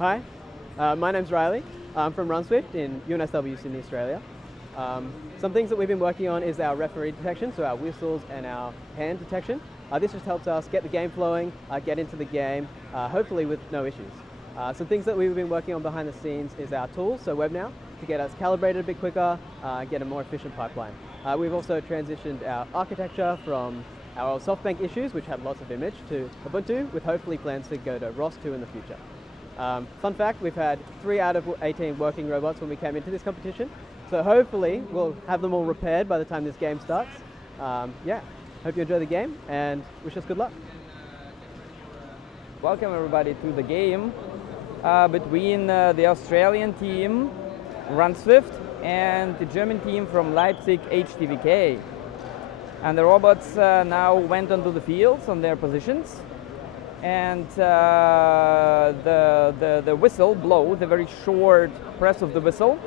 Hi, my name's Riley. I'm from rUNSWift in UNSW, Sydney, Australia. Some things that we've been working on is our referee detection, so our whistles and our hand detection. This just helps us get the game flowing, get into the game, hopefully with no issues. Some things that we've been working on behind the scenes is our tools, so WebNow, to get us calibrated a bit quicker, get a more efficient pipeline. We've also transitioned our architecture from our old SoftBank issues, which had lots of image, to Ubuntu, with hopefully plans to go to ROS 2 in the future. Fun fact, we've had 3 out of 18 working robots when we came into this competition, so hopefully we'll have them all repaired by the time this game starts. Yeah, hope you enjoy the game and wish us good luck. Welcome everybody to the game between the Australian team, rUNSWift, and the German team from Leipzig, HTWK. And the robots now went onto the fields on their positions, and the whistle blow, the very short press of the whistle,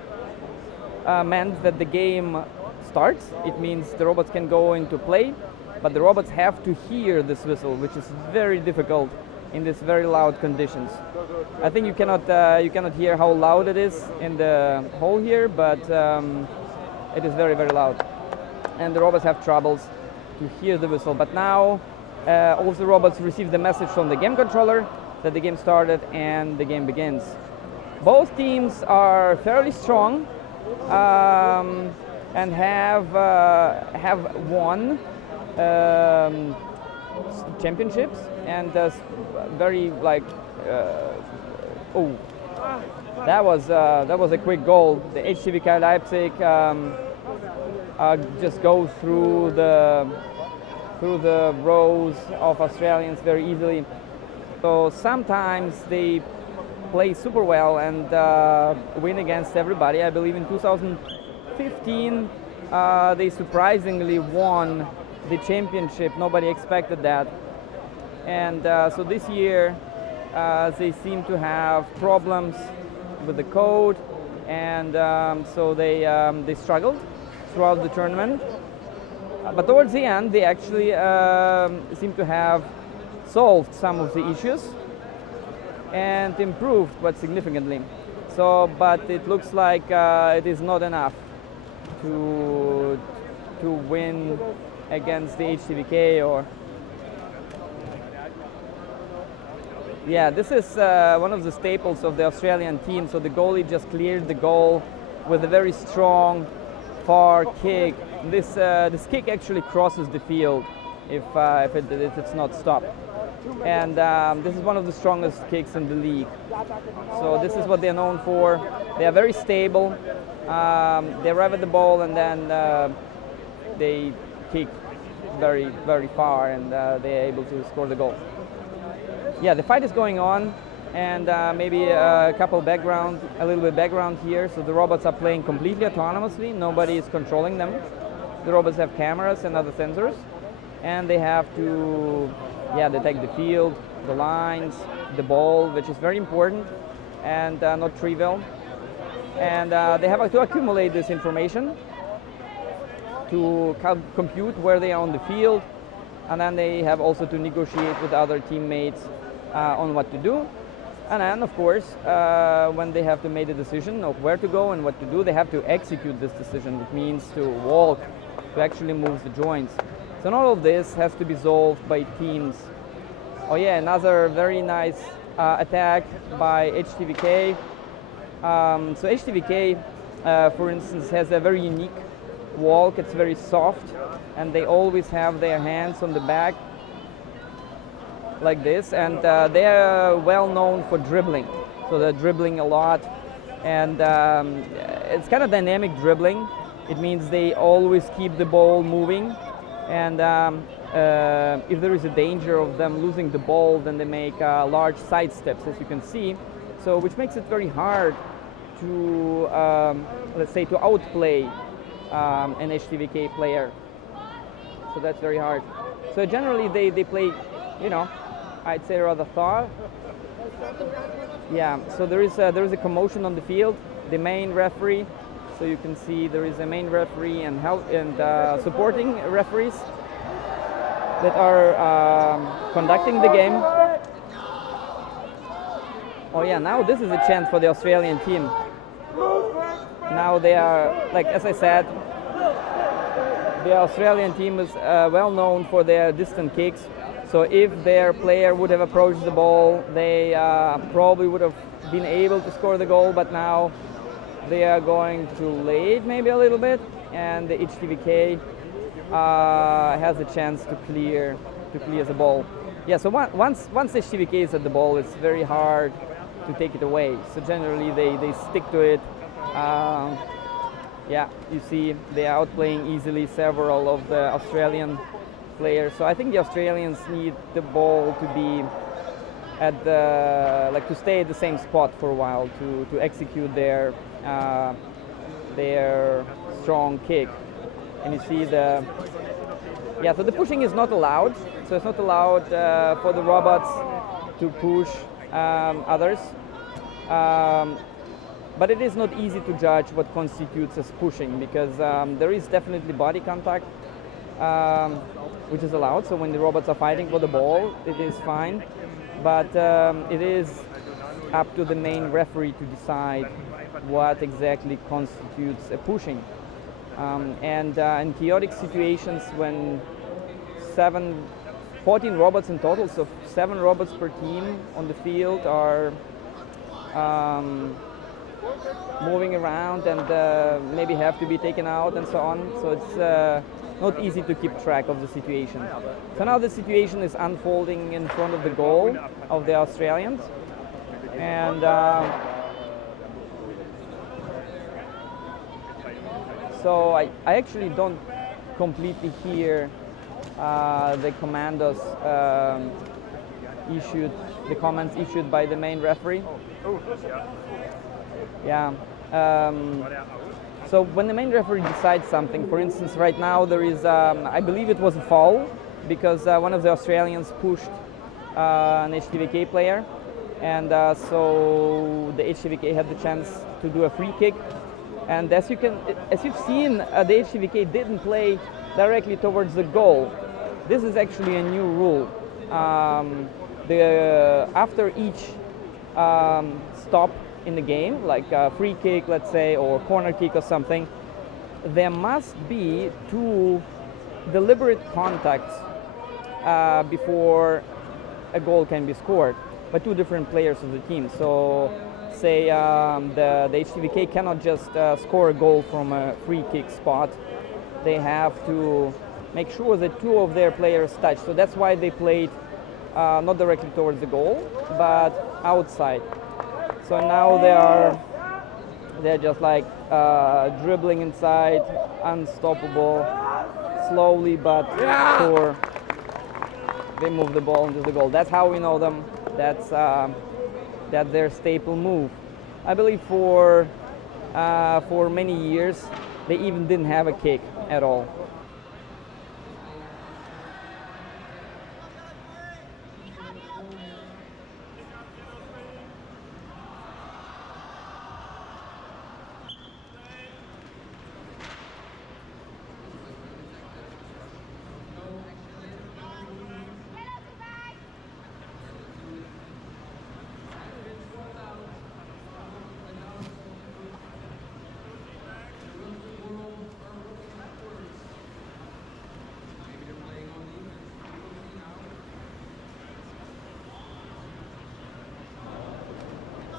meant that the game starts. It means the robots can go into play, but the robots have to hear this whistle, which is very difficult in these very loud conditions. I think you cannot hear how loud it is in the hole here, but it is very, very loud. And the robots have troubles to hear the whistle. But now all of the robots receive the message from the game controller that the game started and the game begins. Both teams are fairly strong and have won championships, and very like oh, that was a quick goal. The HTWK Leipzig just goes through the rows of Australians very easily. So sometimes they play super well and win against everybody. I believe in 2015 they surprisingly won the championship. Nobody expected that. And so this year they seem to have problems with the code, and so they struggled throughout the tournament. But towards the end, they actually seem to have solved some of the issues and improved quite significantly. So, but it looks like it is not enough to win against the HTWK or. Yeah, this is one of the staples of the Australian team. So the goalie just cleared the goal with a very strong far kick. This kick actually crosses the field if it's not stopped. And this is one of the strongest kicks in the league. So this is what they're known for. They are very stable. They arrive at the ball and then they kick very, very far, and they're able to score the goal. Yeah, the fight is going on, and maybe a little bit background here. So the robots are playing completely autonomously. Nobody is controlling them. The robots have cameras and other sensors, and they have to detect the field, the lines, the ball, which is very important and not trivial. And they have to accumulate this information to compute where they are on the field, and then they have also to negotiate with other teammates on what to do. And then, of course, when they have to make a decision of where to go and what to do, they have to execute this decision, which means to walk, to actually move the joints. So all of this has to be solved by teams. Oh yeah, another very nice attack by HTWK. So HTWK, for instance, has a very unique walk. It's very soft, and they always have their hands on the back like this, and they are well known for dribbling. So they're dribbling a lot, and it's kind of dynamic dribbling. It means they always keep the ball moving, and if there is a danger of them losing the ball, then they make large side steps, as you can see. So which makes it very hard to, let's say, to outplay an HTWK player. So that's very hard. So generally they play, I'd say rather far. Yeah, so there is a commotion on the field. The main referee, so you can see there is a main referee and supporting referees that are conducting the game. Oh yeah, now this is a chance for the Australian team. Now they are, like as I said, the Australian team is well known for their distant kicks. So if their player would have approached the ball, they probably would have been able to score the goal, but now they are going too late maybe a little bit, and the HTWK has a chance to clear the ball. Yeah, so once HTWK is at the ball, it's very hard to take it away. So generally they stick to it. Yeah, you see they are outplaying easily several of the Australian players. So I think the Australians need the ball to be at the, like, to stay at the same spot for a while to execute their strong kick. And you see so the pushing is not allowed. So it's not allowed for the robots to push others. But it is not easy to judge what constitutes as pushing, because there is definitely body contact, which is allowed. So when the robots are fighting for the ball, it is fine. But it is up to the main referee to decide what exactly constitutes a pushing. And in chaotic situations, when 14 robots in total, so 7 robots per team on the field are moving around and maybe have to be taken out and so on. So it's not easy to keep track of the situation. So now the situation is unfolding in front of the goal of the Australians. And so I actually don't completely hear the commandos the comments issued by the main referee. Yeah. So when the main referee decides something, for instance, right now there is, I believe it was a foul, because one of the Australians pushed an HTWK player, and so the HTWK had the chance to do a free kick. And as you've seen, the HTWK didn't play directly towards the goal. This is actually a new rule. After each stop in the game, like a free kick, let's say, or corner kick or something, there must be 2 deliberate contacts before a goal can be scored by 2 different players of the team. So say the HTWK cannot just score a goal from a free kick spot. They have to make sure that 2 of their players touch. So that's why they played not directly towards the goal, but outside. So now they're just like dribbling inside, unstoppable, slowly but sure. They move the ball into the goal. That's how we know them. That's their staple move. I believe for many years they even didn't have a kick at all.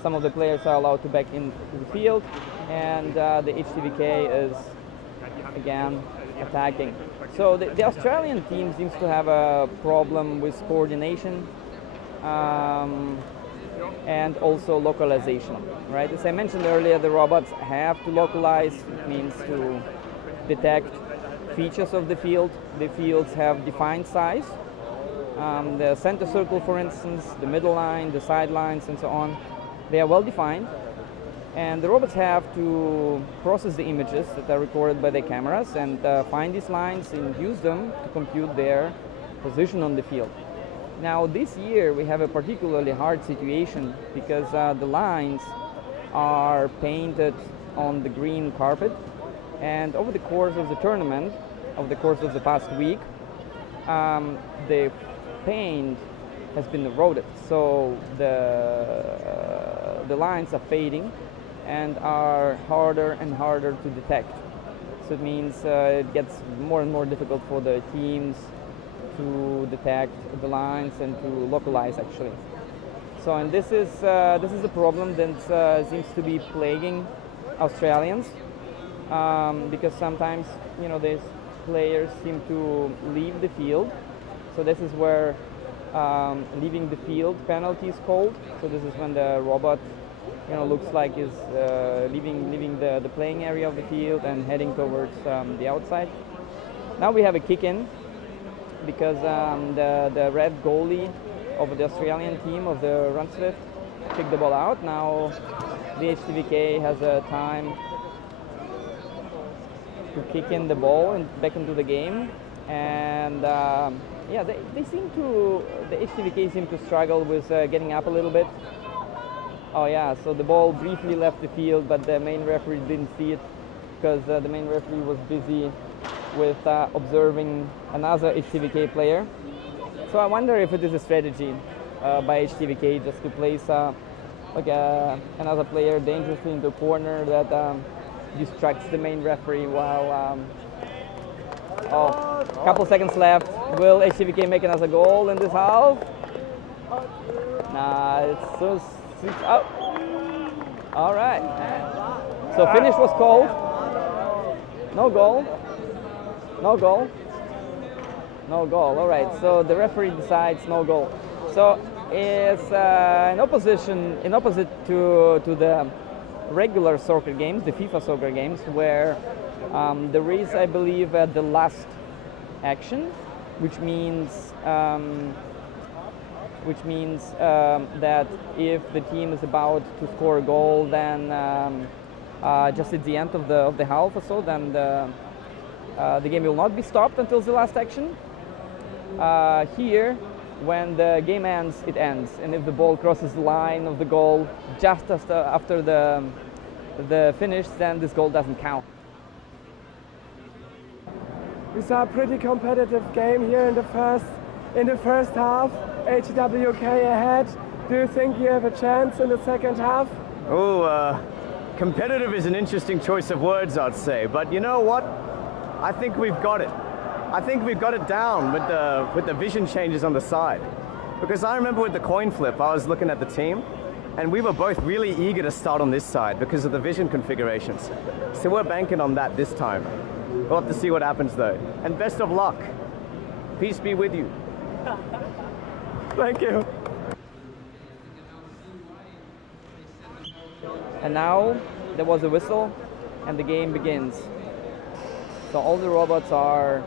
Some of the players are allowed to back into the field, and the HTWK is again attacking. So the Australian team seems to have a problem with coordination and also localization, right? As I mentioned earlier, the robots have to localize. It means to detect features of the field. The fields have defined size. The center circle, for instance, the middle line, the sidelines, and so on. They are well defined, and the robots have to process the images that are recorded by their cameras and find these lines and use them to compute their position on the field. Now this year we have a particularly hard situation because the lines are painted on the green carpet, and over the course of the tournament, over the course of the past week, the paint has been eroded. So the the lines are fading and are harder and harder to detect. So it means it gets more and more difficult for the teams to detect the lines and to localize actually. So and this is a problem that seems to be plaguing Australians because sometimes these players seem to leave the field. So this is where leaving the field penalty is called. So this is when the robot looks like is leaving the playing area of the field and heading towards the outside. Now we have a kick in because the red goalie of the Australian team of the rUNSWift kicked the ball out. Now the HTWK has a time to kick in the ball and back into the game, and yeah, they seem to, the HTWK seem to struggle with getting up a little bit. Oh yeah, so the ball briefly left the field, but the main referee didn't see it because the main referee was busy with observing another HTWK player. So I wonder if it is a strategy by HTWK just to place another player dangerously into a corner that distracts the main referee while a couple seconds left. Will HTWK make another goal in this half? Nah, it's so out. All right. So finish was called. No goal. No goal. No goal. All right. So the referee decides no goal. So it's in opposite to the regular soccer games, the FIFA soccer games, where there is, I believe, the last action, which means that if the team is about to score a goal, then just at the end of the half or so, then the game will not be stopped until the last action. Here, when the game ends, it ends, and if the ball crosses the line of the goal just after the finish, then this goal doesn't count. We saw a pretty competitive game here in the first half. HTWK ahead. Do you think you have a chance in the second half? Oh, competitive is an interesting choice of words, I'd say. But you know what? I think we've got it. I think we've got it down with the vision changes on the side. Because I remember with the coin flip, I was looking at the team, and we were both really eager to start on this side because of the vision configurations. So we're banking on that this time. We'll have to see what happens though. And best of luck. Peace be with you. Thank you. And now there was a whistle and the game begins. So all the robots are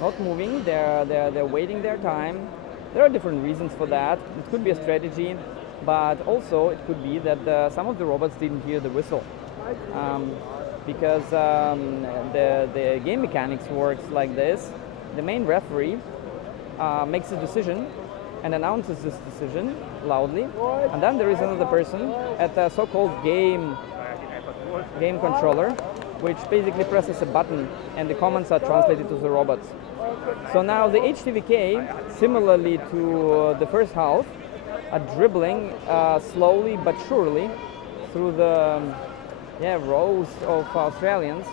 not moving, they're waiting their time. There are different reasons for that. It could be a strategy, but also it could be that some of the robots didn't hear the whistle. Because the game mechanics works like this. The main referee makes a decision and announces this decision loudly, and then there is another person at the so-called game controller, which basically presses a button and the commands are translated to the robots. So now the HTWK, similarly to the first half, are dribbling slowly but surely through the rows of Australians.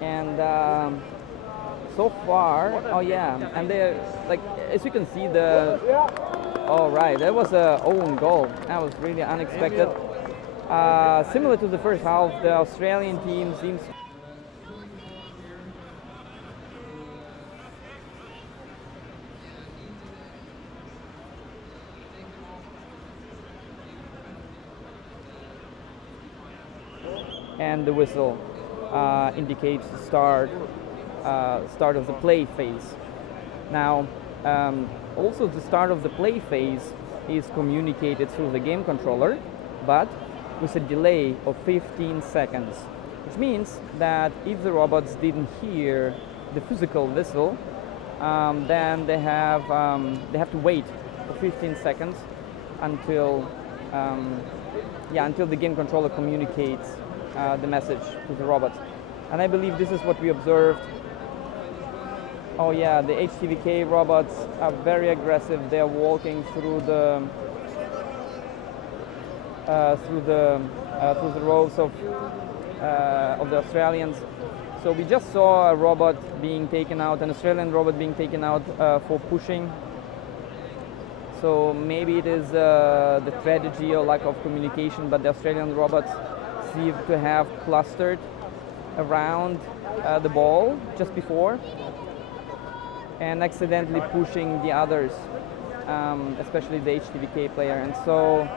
And so far, and they're like, as you can see, that was a own goal. That was really unexpected. Similar to the first half, the Australian team seems and the whistle indicates the start of the play phase. Now, also the start of the play phase is communicated through the game controller, but with a delay of 15 seconds, which means that if the robots didn't hear the physical whistle, then they have to wait for 15 seconds until the game controller communicates the message to the robots. And I believe this is what we observed. Oh yeah, the HTWK robots are very aggressive. They're walking through through the rows of the Australians. So we just saw a robot being taken out, an Australian robot being taken out for pushing. So maybe it is the strategy or lack of communication, but the Australian robots seem to have clustered around the ball just before and accidentally pushing the others, especially the HTWK player. And so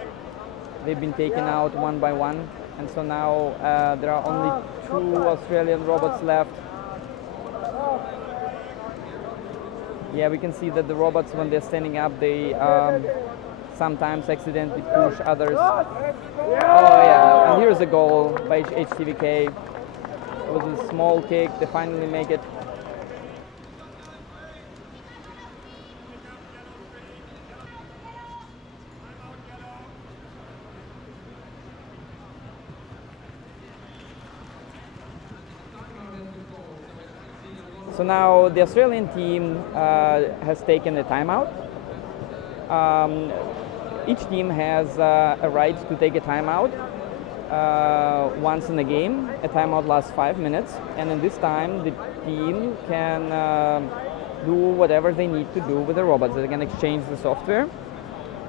they've been taken out one by one. And so now there are only 2 Australian robots left. Yeah, we can see that the robots, when they're standing up, they sometimes accidentally push others. Oh yeah, and here's a goal by HTWK. It was a small kick, they finally make it. So now the Australian team has taken a timeout. Each team has a right to take a timeout once in a game. A timeout lasts 5 minutes, and in this time the team can do whatever they need to do with the robots. They can exchange the software,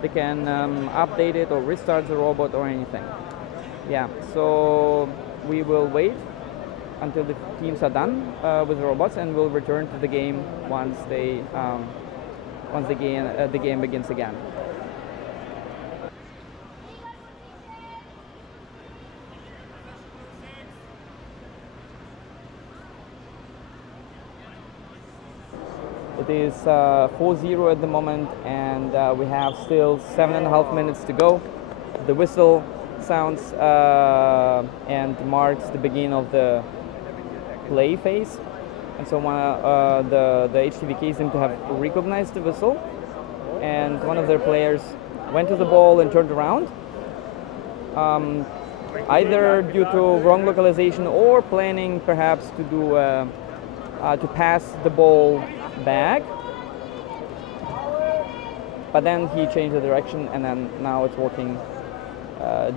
they can update it or restart the robot or anything. Yeah, so we will wait until the teams are done with the robots, and we'll return to the game once the game begins again. It is 4-0 at the moment, and we have still 7.5 minutes to go. The whistle sounds and marks the beginning of the play phase, and so the HTWK seem to have recognized the whistle, and one of their players went to the ball and turned around, either due to wrong localization or planning perhaps to do to pass the ball back, but then he changed the direction, and then now it's working,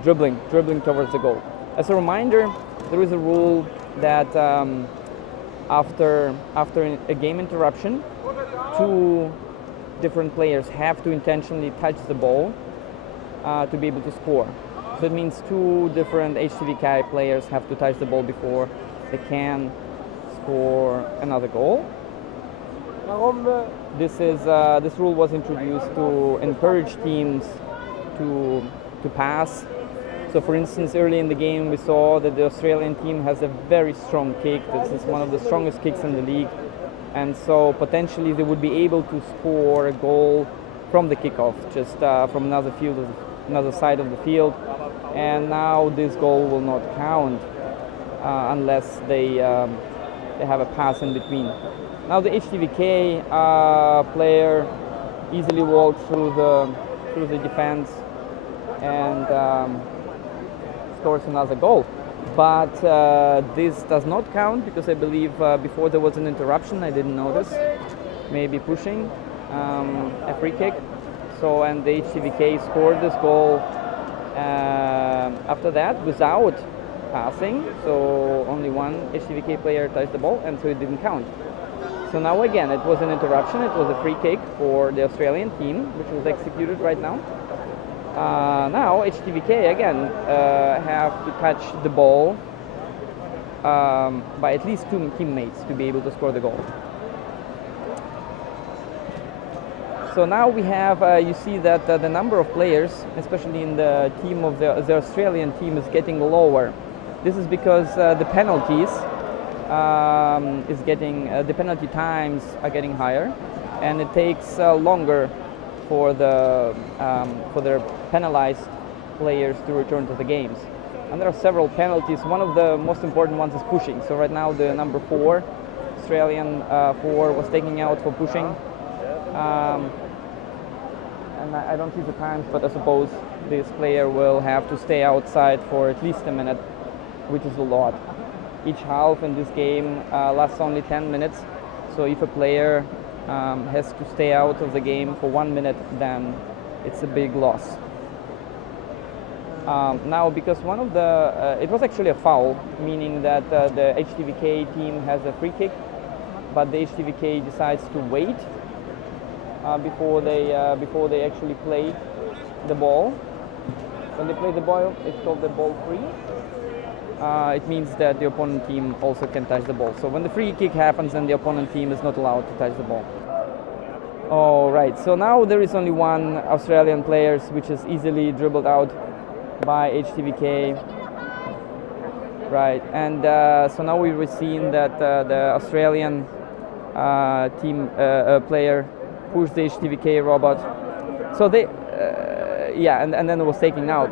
dribbling towards the goal. As a reminder, there is a rule that after a game interruption, 2 different players have to intentionally touch the ball to be able to score. So it means 2 different HTWK players have to touch the ball before they can score another goal. This rule was introduced to encourage teams to pass. So for instance, early in the game we saw that the Australian team has a very strong kick. This is one of the strongest kicks in the league, and so potentially they would be able to score a goal from the kickoff, just from another side of the field. And now this goal will not count unless they have a pass in between. Now the HTWK player easily walked through the defense and scores another goal, but this does not count because I believe before there was an interruption. I didn't notice, maybe pushing a free kick. So, and the HTWK scored this goal after that without passing, so only one HTWK player touched the ball, and so it didn't count. So now again it was an interruption, it was a free kick for the Australian team, which was executed right now. Now HTWK again have to touch the ball by at least 2 teammates to be able to score the goal. So now we have, you see that the number of players, especially in the team of the Australian team, is getting lower. This is because the penalties the penalty times are getting higher, and it takes longer for their penalized players to return to the games. And there are several penalties. One of the most important ones is pushing. So right now the number 4, Australian 4, was taken out for pushing. And I don't see the times, but I suppose this player will have to stay outside for at least a minute, which is a lot. Each half in this game lasts only 10 minutes. So if a player has to stay out of the game for 1 minute, then it's a big loss. Now, because one of the, it was actually a foul, meaning that the HTWK team has a free kick, but the HTWK decides to wait before they actually play the ball. When they play the ball, it's called the ball free. It means that the opponent team also can touch the ball. So when the free kick happens, then the opponent team is not allowed to touch the ball. All right, so now there is only one Australian player, which is easily dribbled out by HTWK. Right, and so now we've seen that the Australian team player pushed the HTWK robot. So they, yeah, and then it was taken out.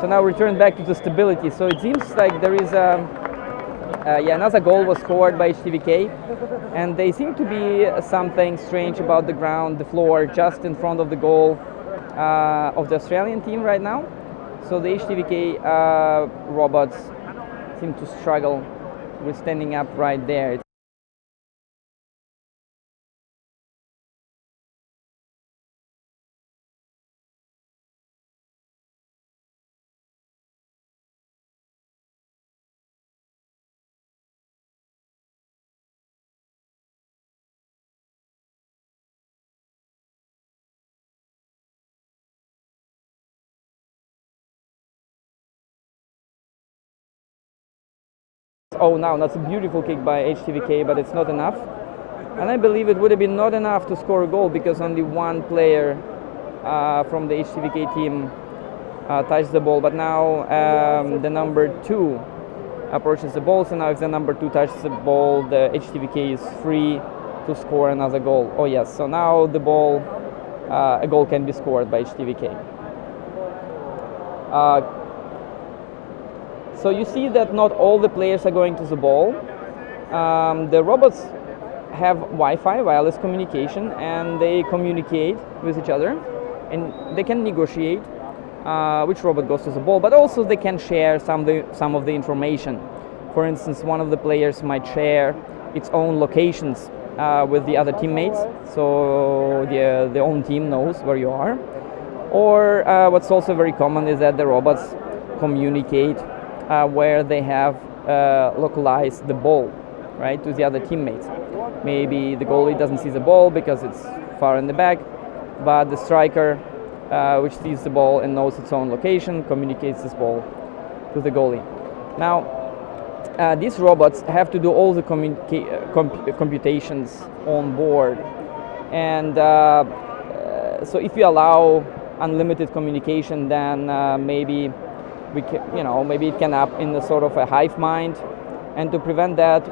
So now return back to the stability. So it seems like there is yeah, another goal was scored by HTWK, and they seem to be something strange about the ground, the floor, just in front of the goal of the Australian team right now. So the HTWK robots seem to struggle with standing up right there. Oh, now that's a beautiful kick by HTWK, but it's not enough. And I believe it would have been not enough to score a goal because only one player from the HTWK team touched the ball. But now the number 2 approaches the ball, so now if the number 2 touches the ball, the HTWK is free to score another goal. Oh yes, so now the ball, a goal can be scored by HTWK. So you see that not all the players are going to the ball. The robots have Wi-Fi, wireless communication, and they communicate with each other, and they can negotiate which robot goes to the ball, but also they can share some of the information. For instance, one of the players might share its own locations with the other teammates, so the own team knows where you are. Or what's also very common is that the robots communicate where they have localized the ball, right, to the other teammates. Maybe the goalie doesn't see the ball because it's far in the back, but the striker, which sees the ball and knows its own location, communicates this ball to the goalie. Now, these robots have to do all the computations on board, and so if you allow unlimited communication, then maybe we can, maybe it can up in a sort of a hive mind, and to prevent that,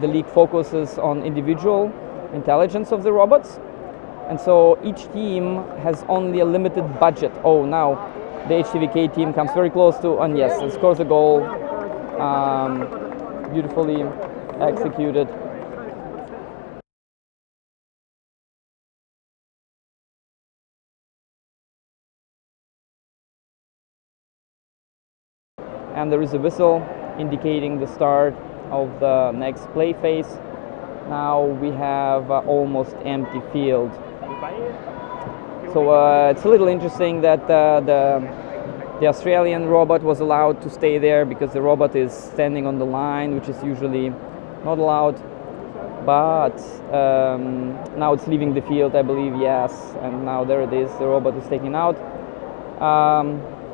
the league focuses on individual intelligence of the robots, and so each team has only a limited budget. Oh, now the HTWK team comes very close to, and yes, it scores a goal, beautifully executed. And there is a whistle indicating the start of the next play phase. Now we have almost empty field. So it's a little interesting that the Australian robot was allowed to stay there because the robot is standing on the line, which is usually not allowed. But now it's leaving the field, I believe, yes. And now there it is, the robot is taken out.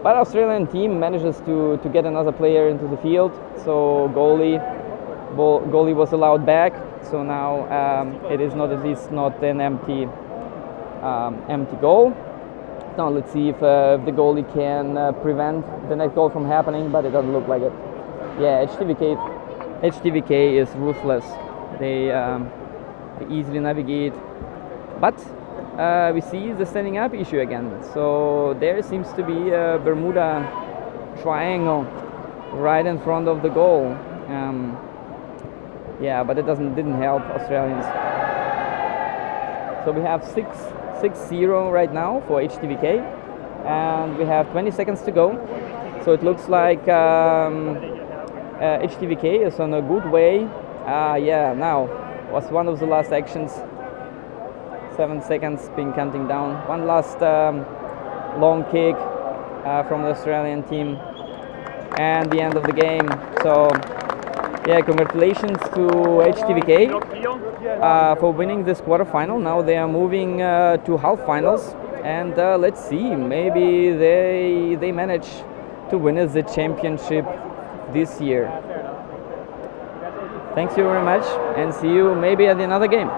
But Australian team manages to get another player into the field, so goalie was allowed back. So now it is not, at least not an empty goal. Now let's see if the goalie can prevent the next goal from happening, but it doesn't look like it. Yeah, HTWK is ruthless. They easily navigate, but we see the standing up issue again. So there seems to be a Bermuda triangle right in front of the goal. Yeah, but it didn't help Australians. So we have 6-0 right now for HTWK, and we have 20 seconds to go. So it looks like HTWK is on a good way. Yeah, now was one of the last actions. 7 seconds been counting down. One last long kick, from the Australian team, and the end of the game. So yeah, congratulations to HTWK for winning this quarterfinal. Now they are moving to half finals, and let's see, maybe they manage to win the championship this year. Thanks you very much, and see you maybe at another game.